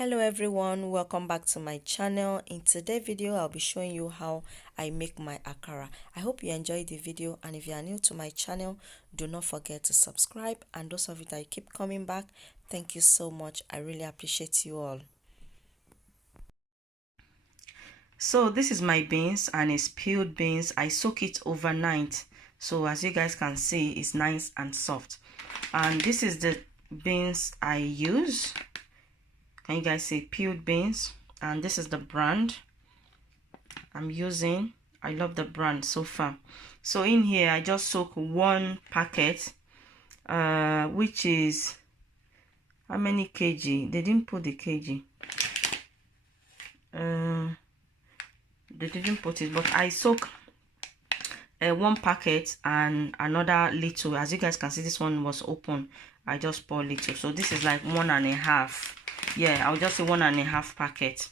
Hello everyone, welcome back to my channel. In today's video I'll be showing you how I make my akara. I hope you enjoyed the video, and if you are new to my channel, do not forget to subscribe, and those of you that keep coming back, thank you so much. I really appreciate you all. So this is my beans, and it's peeled beans. I soak it overnight, so as you guys can see, it's nice and soft. And this is the beans I use. Can you guys see? Peeled beans. And this is the brand I'm using. I love the brand so far. So in here I just soak one packet, which is how many kg? They didn't put the kg. They didn't put it, but I soak one packet and another little. As you guys can see, this one was open. I just pour little, so this is like 1.5. Yeah, I'll just say 1.5 packet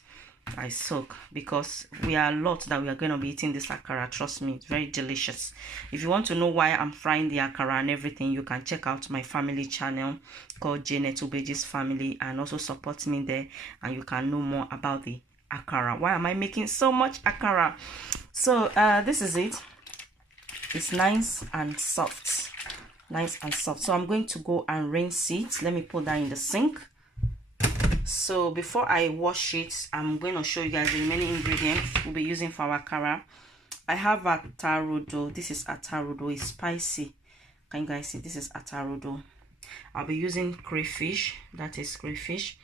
I soak, because we are a lot that we are going to be eating this akara. Trust me, it's very delicious. If you want to know why I'm frying the akara and everything, you can check out my family channel called Janet Ubeji's Family, and also support me there, and you can know more about the akara. Why am I making so much akara? So this is it. It's nice and soft, so I'm going to go and rinse it. Let me put that in the sink. So before I wash it, I'm going to show you guys the remaining ingredients we'll be using for our akara. I have atarudo. This is atarudo. It's spicy. Can you guys see? This is atarudo. I'll be using crayfish. That is crayfish.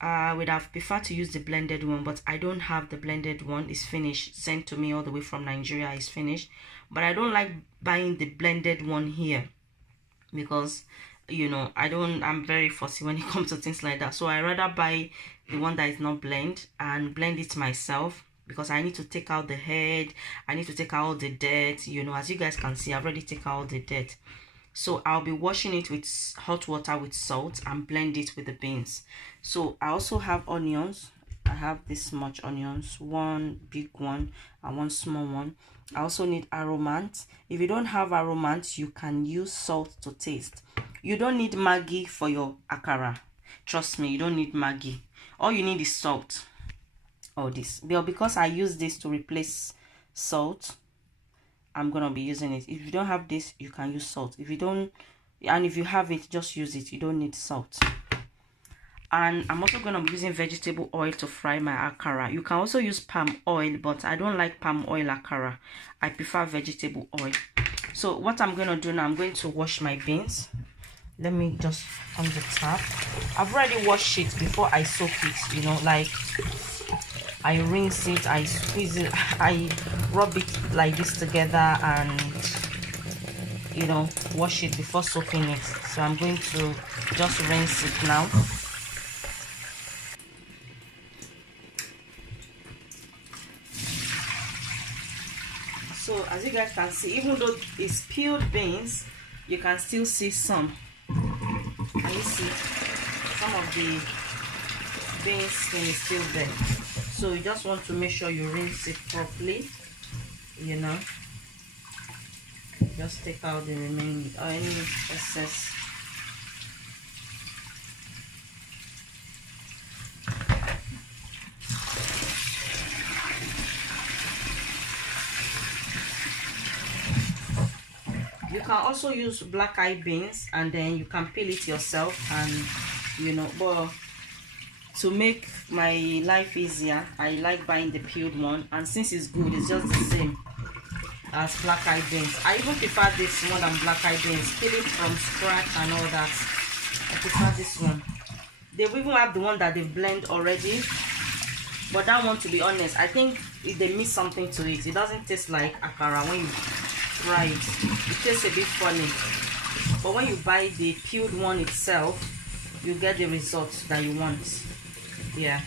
I would have preferred to use the blended one, but I don't have the blended one. It's finished, sent to me all the way from Nigeria. It's finished, but I don't like buying the blended one here, because I'm very fussy when it comes to things like that. So I rather buy the one that is not blend and blend it myself, because I need to take out the head, I need to take out all the dirt. As you guys can see, I've already taken out the dirt. So I'll be washing it with hot water with salt and blend it with the beans. So I also have onions. I have this much onions, one big one and one small one. I also need aromant. If you don't have aromant, you can use salt to taste. You don't need Maggi for your akara. Trust me, you don't need Maggi. All you need is salt. Or this. Because I use this to replace salt, I'm gonna be using it. If you don't have this, you can use salt. If you don't, and if you have it, just use it. You don't need salt. And I'm also gonna be using vegetable oil to fry my akara. You can also use palm oil, but I don't like palm oil akara. I prefer vegetable oil. So what I'm gonna do now, I'm going to wash my beans. Let me just on the tap. I've already washed it before I soak it. Like I rinse it, I squeeze it, I rub it like this together, and wash it before soaking it. So I'm going to just rinse it now. So as you guys can see, even though it's peeled beans, you can still see some. Can you see? Some of the beans skin is still there. So you just want to make sure you rinse it properly. Just take out the remaining or any excess. You can also use black eye beans, and then you can peel it yourself, and but to make my life easier, I like buying the peeled one, and since it's good, it's just the same as black eye beans. I even prefer this more than black eye beans, peeling from scratch and all that. I prefer this one. They even have the one that they've blended already, but that one, to be honest, I think they miss something to it. It doesn't taste like akara when you fry it. It tastes a bit funny, but when you buy the peeled one itself, you get the results that you want. Yeah.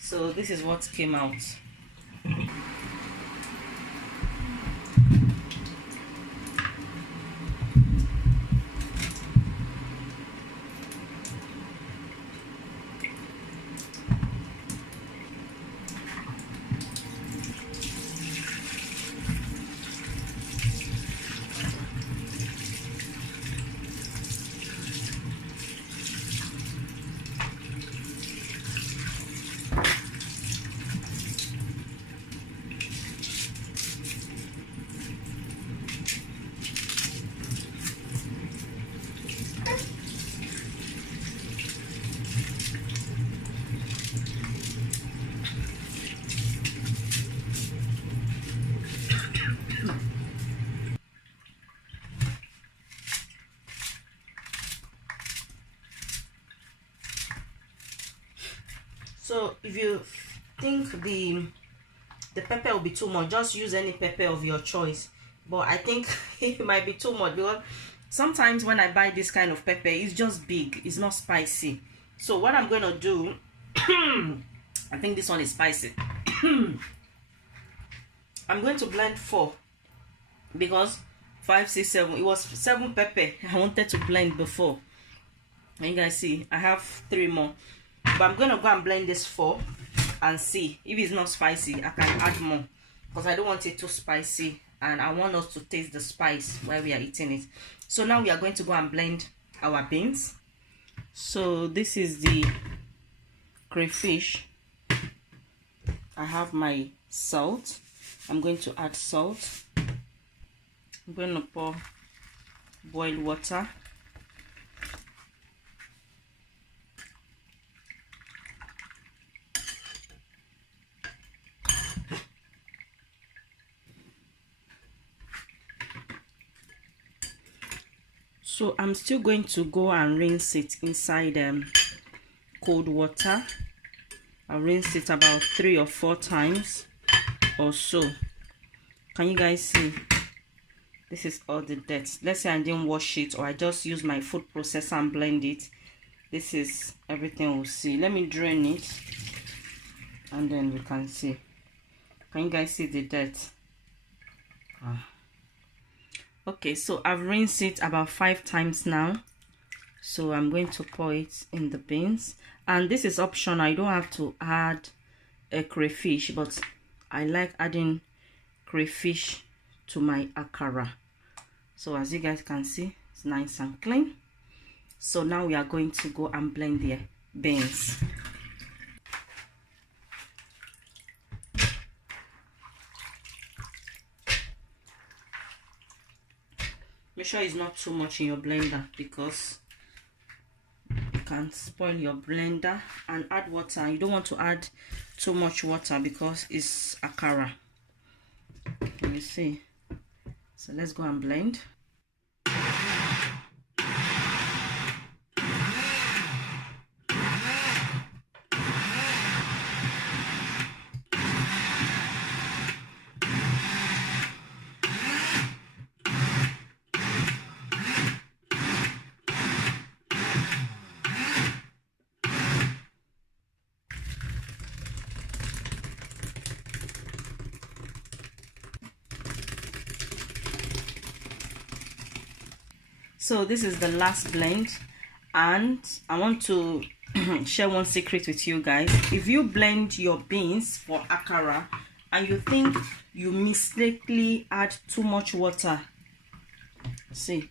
So this is what came out. So if you think the pepper will be too much, just use any pepper of your choice. But I think it might be too much because sometimes when I buy this kind of pepper, it's just big, it's not spicy. So what I'm going to do, I think this one is spicy. I'm going to blend 4 because 5, 6, 7, it was 7 pepper I wanted to blend before. And you guys see I have 3 more, but I'm going to go and blend this 4 and see if it's not spicy. I can add more because I don't want it too spicy and I want us to taste the spice while we are eating it. So now we are going to go and blend our beans. So this is the crayfish. I have my salt. I'm going to add salt. I'm going to pour boiled water. So I'm still going to go and rinse it inside cold water. I'll rinse it about 3 or 4 times or so. Can you guys see? This is all the dirt. Let's say I didn't wash it or I just use my food processor and blend it. This is everything we'll see. Let me drain it and then we can see. Can you guys see the dirt? Okay, so I've rinsed it about 5 times now. So I'm going to pour it in the beans. And this is optional. I don't have to add a crayfish, but I like adding crayfish to my akara. So as you guys can see, it's nice and clean. So now we are going to go and blend the beans. Make sure it's not too much in your blender because you can spoil your blender. And add water. You don't want to add too much water because it's akara. Can you see? So let's go and blend. So this is the last blend, and I want to share one secret with you guys. If you blend your beans for akara and you think you mistakenly add too much water, see,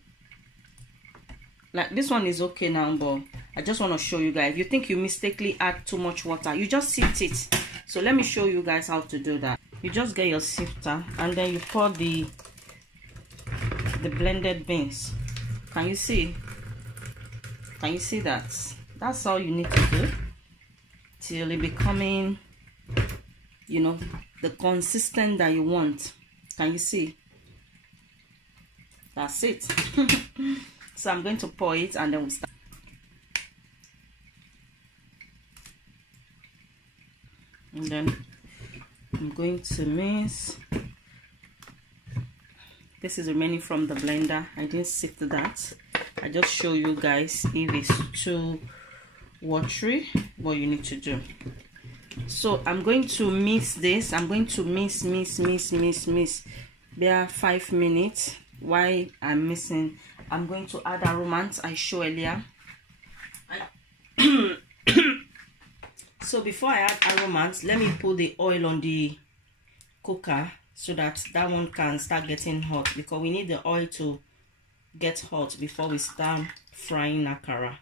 like this one is okay now, but I just want to show you guys. If you think you mistakenly add too much water, you just sift it. So let me show you guys how to do that. You just get your sifter and then you pour the blended beans. Can you see? Can you see that? That's all you need to do till it becoming, you know, the consistent that you want. Can you see? That's it. So I'm going to pour it and then we'll start. And then I'm going to mix. This is remaining from the blender. I didn't sift that. I just show you guys if it's too watery, what you need to do. So I'm going to mix this. I'm going to mix there 5 minutes. While I'm mixing, I'm going to add aromats I showed earlier. So before I add aromats, let me put the oil on the cooker so that one can start getting hot, because we need the oil to get hot before we start frying akara.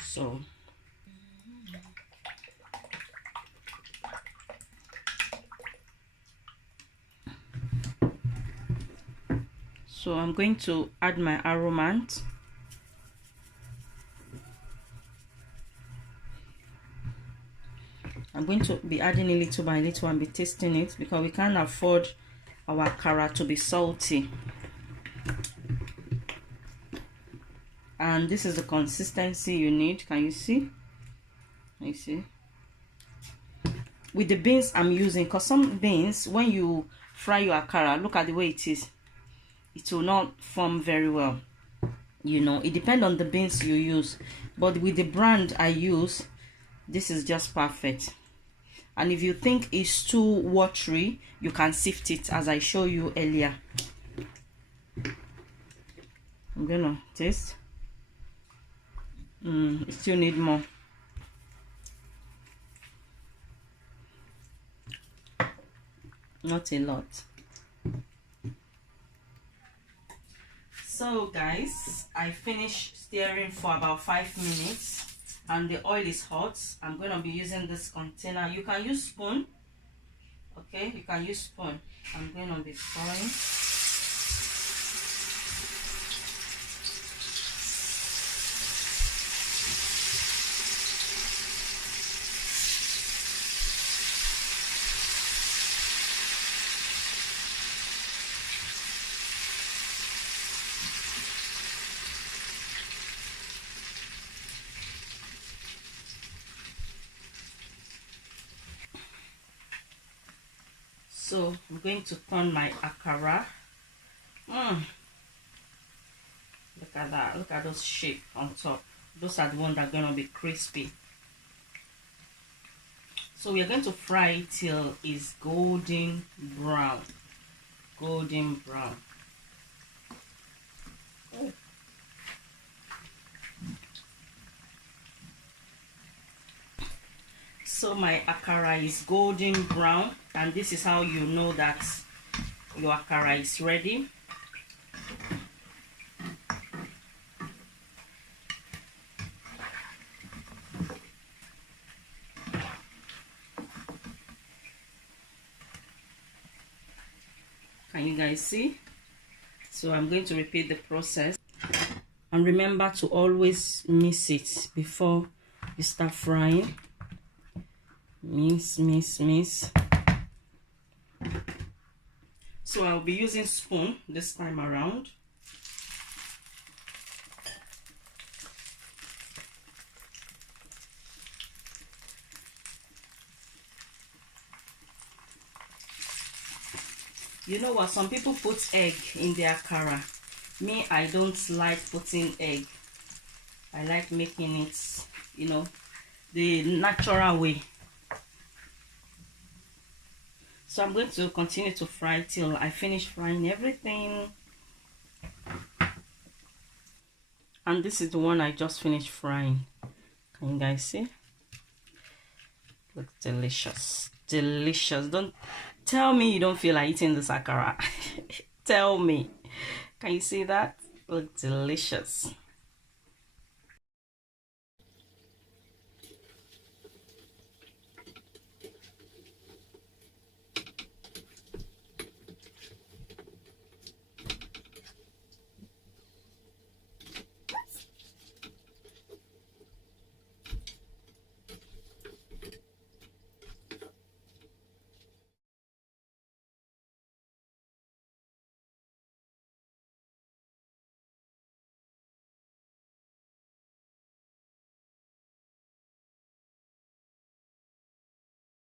So I'm going to add my aromat. I'm going to be adding it little by little and be tasting it, because we can't afford our akara to be salty. And this is the consistency you need. Can you see? Can you see? with the beans I'm using, because some beans, when you fry your akara, look at the way it is, it will not form very well. You know, it depends on the beans you use, but with the brand I use, this is just perfect. And if you think it's too watery, you can sift it as I show you earlier. I'm gonna taste. It still need more. Not a lot. So guys, I finished stirring for about 5 minutes and the oil is hot. I'm going to be using this container. You can use spoon. Okay, you can use spoon. I'm going to be pouring. So I'm going to turn my akara. Look at that. Look at those shapes on top. Those are the ones that are going to be crispy. So we are going to fry it till it's golden brown. Golden brown. Oh. So my akara is golden brown, and this is how you know that your akara is ready. Can you guys see? So I'm going to repeat the process, and remember to always mix it before you start frying. Mix. So I'll be using spoon this time around. You know what, some people put egg in their akara. Me, I don't like putting egg. I like making it, you know, the natural way. So I'm going to continue to fry till I finish frying everything. And this is the one I just finished frying. Can you guys see? Looks delicious. Delicious. Don't tell me you don't feel like eating this akara. Tell me. Can you see that? Looks delicious.